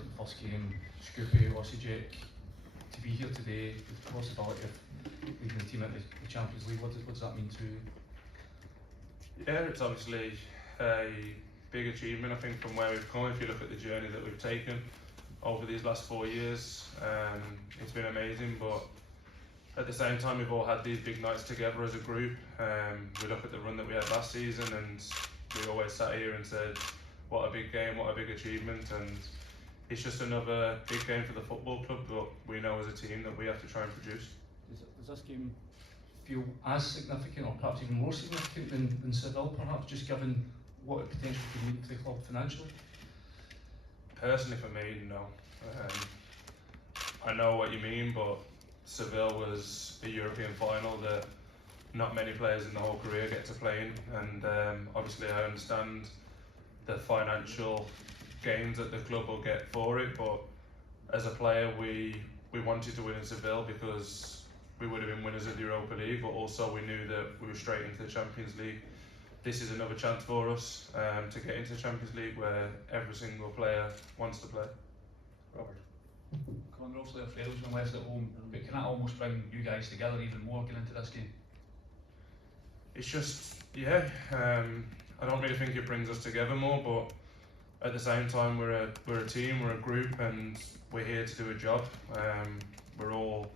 wasn't the first game, Scoopy, Osijek, to be here today with the possibility of leading the team into the Champions League, what does that mean to you? Yeah, it's obviously a big achievement, I think, from where we've come. If you look at the journey that we've taken over these last 4 years, it's been amazing, but at the same time we've all had these big nights together as a group. We look at the run that we had last season and we always sat here and said, what a big game, what a big achievement, and it's just another big game for the football club, but we know as a team that we have to try and produce. Does this game feel as significant or perhaps even more significant than Seville, perhaps, just given what it potentially could mean for the club financially? Personally for me, no. I know what you mean, but Seville was a European final that not many players in the whole career get to play in, and obviously I understand the financial gains that the club will get for it, but as a player we wanted to win in Seville because we would have been winners of the Europa League, but also we knew that we were straight into the Champions League. This is another chance for us to get into the Champions League where every single player wants to play. Robert. Conor, obviously Alfredo's been left at home, but can that almost bring you guys together even more going into this game? It's just, yeah, I don't really think it brings us together more, but at the same time we're a team, we're a group, and we're here to do a job. We're all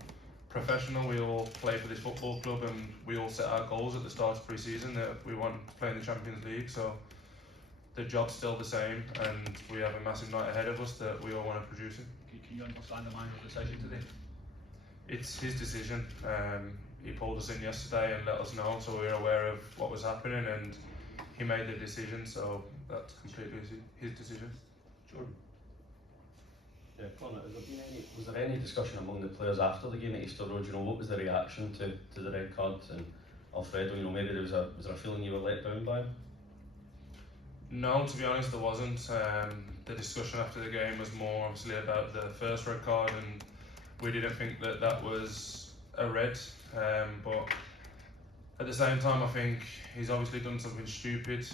professional, we all play for this football club, and we all set our goals at the start of pre-season that we want to play in the Champions League, so the job's still the same and we have a massive night ahead of us that we all want to produce it. Can you understand the manager's decision today? It's his decision. He pulled us in yesterday and let us know, so we were aware of what was happening, and he made the decision, so that's completely his decision. Jordan. Yeah, Conor, was there any discussion among the players after the game at Easter Road? What was the reaction to the red card and Alfredo? Maybe was there a feeling you were let down by him? No, to be honest, there wasn't. The discussion after the game was more obviously about the first red card, and we didn't think that was a red. But at the same time, I think he's obviously done something stupid.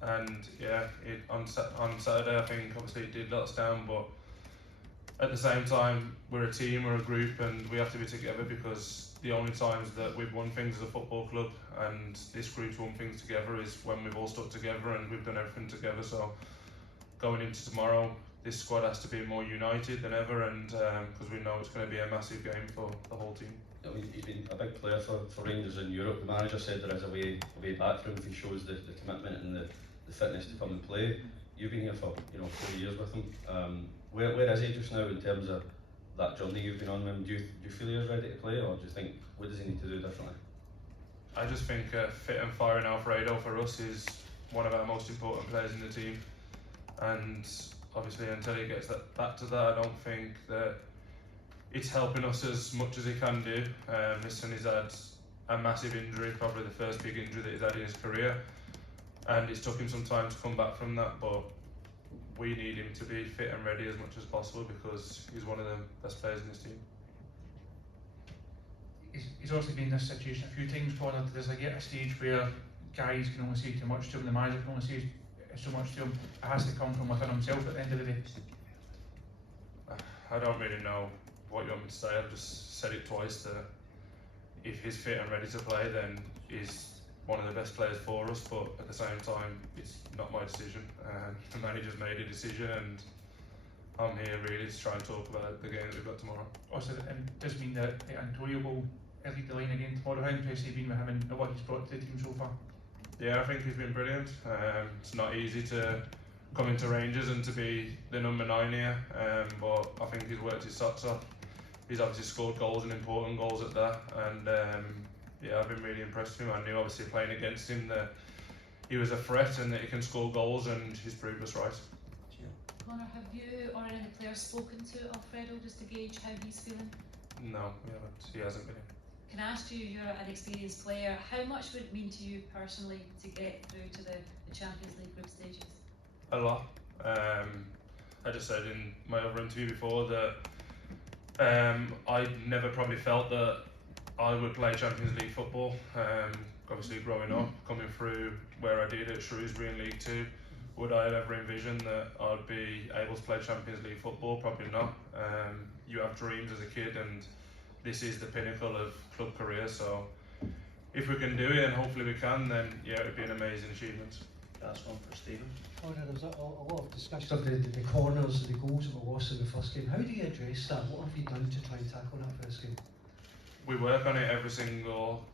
And yeah, on Saturday I think obviously it did let us down, but at the same time we're a team, we're a group, and we have to be together, because the only times that we've won things as a football club and this group's won things together is when we've all stuck together and we've done everything together. So going into tomorrow, this squad has to be more united than ever, and because we know it's going to be a massive game for the whole team. I mean, he's been a big player for Rangers in Europe. The manager said there is a way back for him if he shows the commitment and the fitness to come and play. You've been here for 4 years with him. Where is he just now in terms of that journey you've been on with him? Do you feel he's ready to play, or do you think what does he need to do differently? I just think fit and firing Alfredo for us is one of our most important players in the team, and obviously until he gets back to that, I don't think that it's helping us as much as he can do. Listen, he's had a massive injury, probably the first big injury that he's had in his career, and it's took him some time to come back from that, but we need him to be fit and ready as much as possible because he's one of the best players in this team. He's obviously been in this situation a few times, Conor. Does there get a stage where guys can only say too much to him, the manager can only say so much to him? It has to come from within himself at the end of the day. I don't really know what you want me to say. I've just said it twice that if he's fit and ready to play, then he's one of the best players for us, but at the same time it's not my decision. The manager's made a decision, and I'm here really to try and talk about the game that we've got tomorrow. Also, it does mean that Antonio will lead the line again tomorrow. How impressed have you been with him and what he's brought to the team so far? Yeah, I think he's been brilliant. It's not easy to come into Rangers and to be the number 9 here, but I think he's worked his socks off. He's obviously scored goals and important goals at that, and yeah, I've been really impressed with him. I knew obviously playing against him that he was a threat and that he can score goals, and he's proved us right. Conor, have you or any players spoken to Alfredo just to gauge how he's feeling? No, we haven't. He hasn't been. Can I ask you, you're an experienced player, how much would it mean to you personally to get through to the Champions League group stages? A lot. I just said in my other interview before that I never probably felt that I would play Champions League football. Obviously growing up, coming through where I did at Shrewsbury in League 2, would I have ever envisioned that I'd be able to play Champions League football? Probably not. You have dreams as a kid, and this is the pinnacle of club career. So if we can do it, and hopefully we can, then yeah, it would be an amazing achievement. That's one for Stephen. There was a lot of discussion of the corners, the goals that were lost in the first game. How do you address that? What have you done to try and tackle that first game? We work on it every single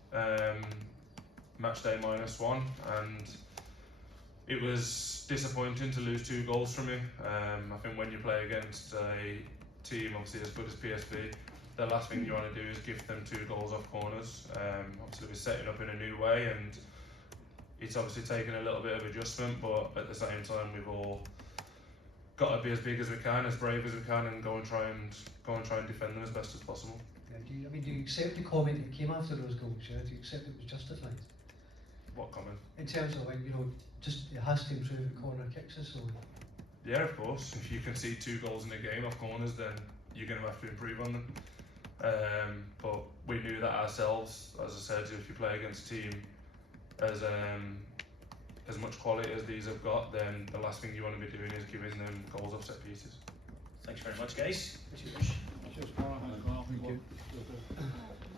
match day -1, and it was disappointing to lose 2 goals from me. I think when you play against a team obviously as good as PSV, the last thing you want to do is give them 2 goals off corners. Obviously we're setting up in a new way, and it's obviously taken a little bit of adjustment, but at the same time we've all got to be as big as we can, as brave as we can, and go and try and defend them as best as possible. Yeah, do you accept the comment that came after those goals? Yeah, do you accept it was justified? What comment? In terms of just it has to improve the corner kicks or so. Yeah, of course. If you can see 2 goals in a game off corners, then you're going to have to improve on them. But we knew that ourselves. As I said, if you play against a team as much quality as these have got, then the last thing you want to be doing is giving them goals off set pieces. Thanks very much, guys. Cheers, Connor. Thank you.